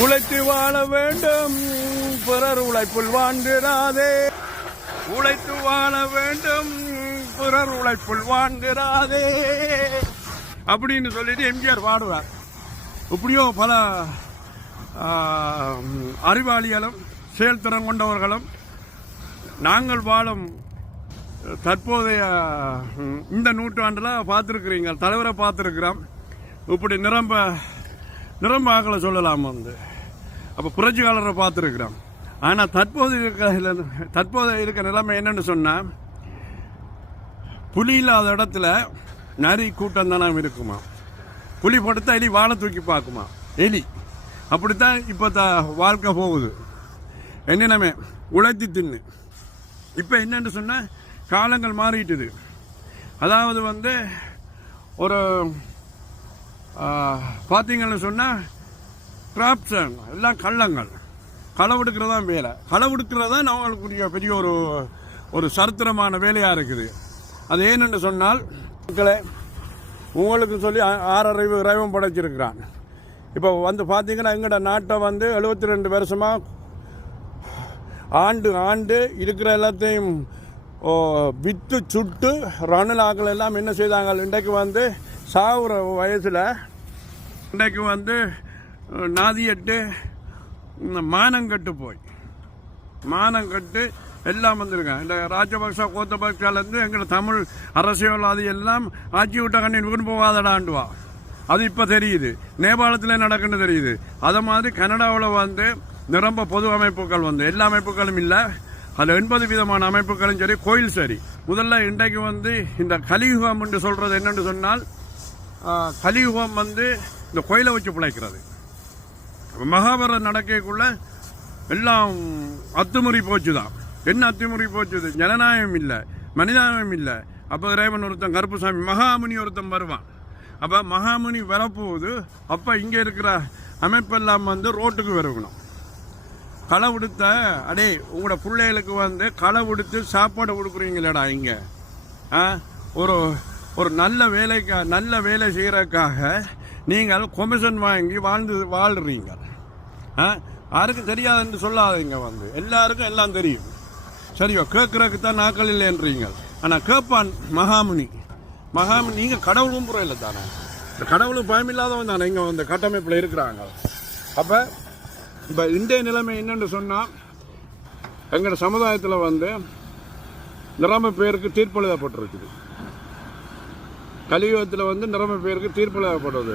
உழைத்து வாழ வேண்டும், பிறர் உழைப்பில் வாழ்ந்திராதே. உழைத்து வாழ வேண்டும், பிறர் உழைப்பில் வாழ்ந்திராதே அப்படின்னு சொல்லிட்டு எம்ஜிஆர் பாடுவார். இப்படியோ பல அறிவாளிகளும் செயல்திறன் கொண்டவர்களும் நாங்கள் வாழும் தற்போதைய இந்த நூற்றாண்டில் பார்த்துருக்குறீங்க, தலைவரை பார்த்துருக்குறோம். இப்படி நிரம்ப ஆக்களை சொல்லலாம் வந்து. அப்போ புரட்சியாளரை பார்த்துருக்குறோம். ஆனால் தற்போது இருக்க நிலைமை என்னன்னு சொன்னால், புலி இல்லாத இடத்துல நரி கூட்டம் தானே இருக்குமா. புலி படுத்தா எலி வாழை தூக்கி பார்க்குமா, எலி. அப்படித்தான் இப்போ வாழ்க்கை போகுது. என்னென்னமே உழைத்தி தின்னு. இப்போ என்னன்னு சொன்னால் காலங்கள் மாறிட்டுது. அதாவது வந்து ஒரு பார்த்தீங்கன்னு சொன்னால் கிராப்ஷன் எல்லாம் கள்ளங்கள், களவெடுக்கிறதா வேலை. களவெடுக்கிறது தான் அவங்களுக்குரிய பெரிய ஒரு சரித்திரமான வேலையாக இருக்குது. அது ஏன்னு சொன்னால், உங்களுக்கு சொல்லி ஆறறிவு இறைவன் படைச்சிருக்கிறான். இப்போ வந்து பார்த்தீங்கன்னா எங்களோட நாட்டை வந்து 72 வருஷமாக ஆண்டு இருக்கிற எல்லாத்தையும் விற்று சுட்டு ரணில் ஆக்கள் எல்லாம் என்ன செய்தாங்க, இன்றைக்கு வந்து சாகுற வயசில் இன்றைக்கு வந்து நாதியட்டு மானங்கட்டு எல்லாம் வந்திருக்காங்க. இந்த ராஜபக்சா கோத்தபக்சாலேருந்து எங்களை தமிழ் அரசியல்வாதி எல்லாம் ஆட்சி விட்ட கண்ணின் விட்டு போகாதடாண்டுவா. அது இப்போ தெரியுது. நேபாளத்தில் நடக்குன்னு தெரியுது. அதை மாதிரி கனடாவில் வந்து நிரம்ப பொது அமைப்புகள் வந்து எல்லா அமைப்புகளும் இல்லை, அதில் 80 விதமான அமைப்புகளும் சரி, கோயில் சரி. முதல்ல இன்றைக்கு வந்து இந்த கலியுகம் என்று சொல்கிறது என்னென்னு சொன்னால், கலியுகம் வந்து இந்த கோயிலை வச்சு பிழைக்கிறது. மகாபாரதம் நடக்கக்குள்ள எல்லாம் அத்துமுறி போச்சு தான். என்ன அத்துமுறி போச்சுது? ஜனநாயகம் இல்லை, மனிதாயம் இல்லை. அப்போ இறைவன் ஒருத்தன் கருப்புசாமி மகாமுனி ஒருத்தன் வருவான். அப்போ மகாமுனி வரப்போகுது. அப்போ இங்கே இருக்கிற அமைப்பெல்லாம் வந்து ரோட்டுக்கு வரணும். களை உடுத்த அடே உங்களோட பிள்ளைகளுக்கு வந்து களை உடுத்து சாப்பாடு கொடுக்குறீங்களேடா. இங்கே ஒரு நல்ல வேலை செய்கிறதுக்காக நீங்கள் கொமிஷன் வாங்கி வாழ்றீங்க. யாருக்கும் தெரியாதுன்னு சொல்லாதீங்க. வந்து எல்லாருக்கும் எல்லாம் தெரியும். சரியோ, கேட்குறதுக்கு தான் நாக்கள் இல்லைன்றீங்க. ஆனால் கேட்பான் மகாமுனி. நீங்கள் கடவுள் கும்புறம் இல்லை தானே, இந்த கடவுளும் பயமில்லாதவன் தானே இங்கே வந்து கட்டமைப்பில் இருக்கிறாங்க. அப்போ இப்போ இந்திய நிலைமை என்னென்னு சொன்னால், எங்களோட சமுதாயத்தில் வந்து நிரம்ப பேருக்கு தீர்ப்பு எழுதப்பட்டிருக்குது. கலியுகத்தில் வந்து நிரம்ப பேருக்கு தீர்ப்பு எழுதப்படுறது.